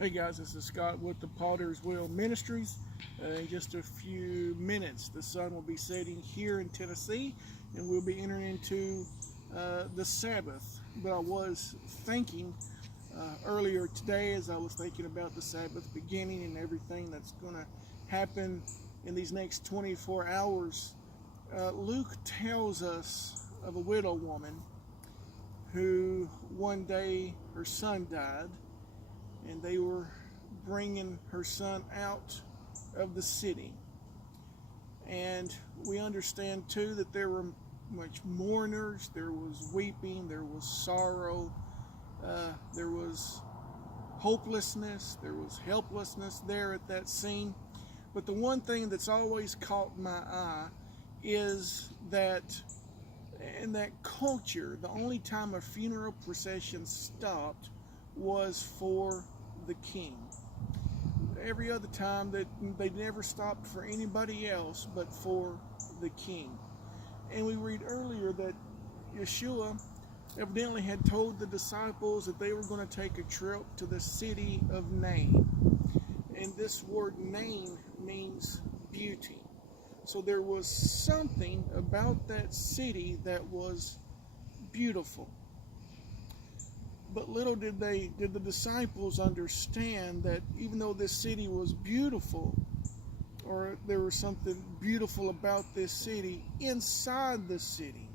Hey guys, this is Scott with the Potter's Wheel Ministries. In just a few minutes, the sun will be setting here in Tennessee, and we'll be entering into the Sabbath. But I was thinking earlier today, as I was thinking about the Sabbath beginning and everything that's going to happen in these next 24 hours, Luke tells us of a widow woman who one day her son died, and they were bringing her son out of the city. And we understand too that there were much mourners, there was weeping, there was sorrow, there was hopelessness, there was helplessness there at that scene. But the one thing that's always caught my eye is that in that culture, the only time a funeral procession stopped was for the king. Every other time that they never stopped for anybody else but for the king. And we read earlier that Yeshua evidently had told the disciples that they were going to take a trip to the city of Nain. And this word Nain means beauty. So there was something about that city that was beautiful. But little did the disciples understand that even though this city was beautiful, or there was something beautiful about this city, inside the city,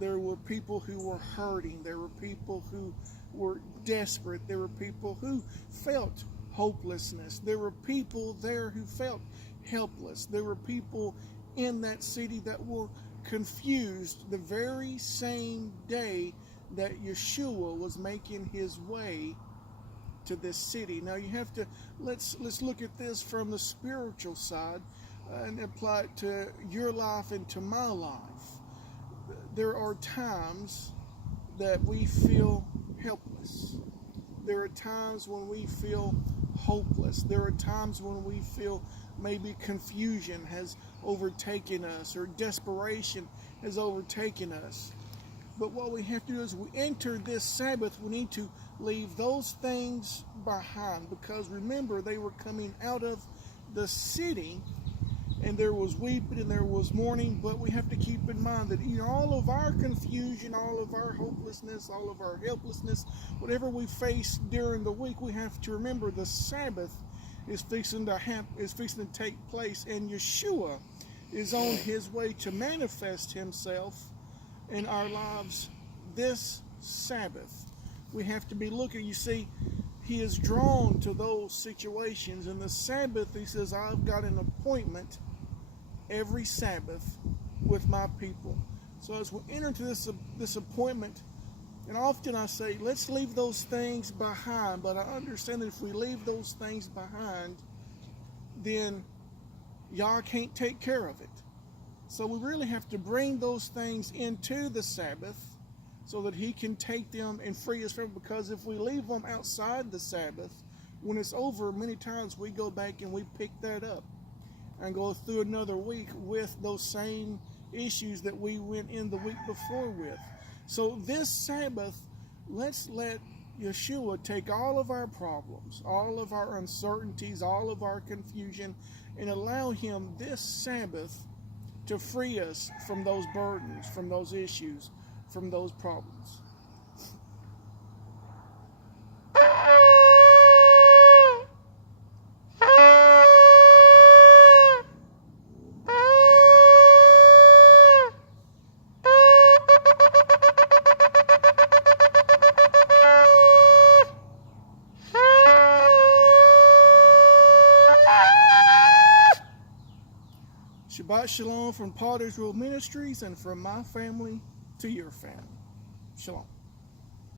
there were people who were hurting. There were people who were desperate. There were people who felt hopelessness. There were people there who felt helpless. There were people in that city that were confused the very same day that Yeshua was making his way to this city. Now you have to let's look at this from the spiritual side and apply it to your life and to my life. There are times that we feel helpless. There are times when we feel hopeless. There are times when we feel maybe confusion has overtaken us or desperation has overtaken us. But what we have to do is we enter this Sabbath, we need to leave those things behind, because remember, they were coming out of the city and there was weeping and there was mourning. But we have to keep in mind that all of our confusion, all of our hopelessness, all of our helplessness, whatever we face during the week, we have to remember the Sabbath is fixing to take place, and Yeshua is on his way to manifest himself in our lives this Sabbath. We have to be looking. You see, he is drawn to those situations. In the Sabbath, he says, I've got an appointment every Sabbath with my people. So as we enter into this appointment, and often I say, let's leave those things behind. But I understand that if we leave those things behind, then Yah can't take care of it. So we really have to bring those things into the Sabbath so that he can take them and free us from it. Because if we leave them outside the Sabbath, when it's over, many times we go back and we pick that up and go through another week with those same issues that we went in the week before with. So this Sabbath, let's let Yeshua take all of our problems, all of our uncertainties, all of our confusion, and allow him this Sabbath to free us from those burdens, from those issues, from those problems. Shabbat Shalom from Potter's Wheel Ministries, and from my family to your family. Shalom.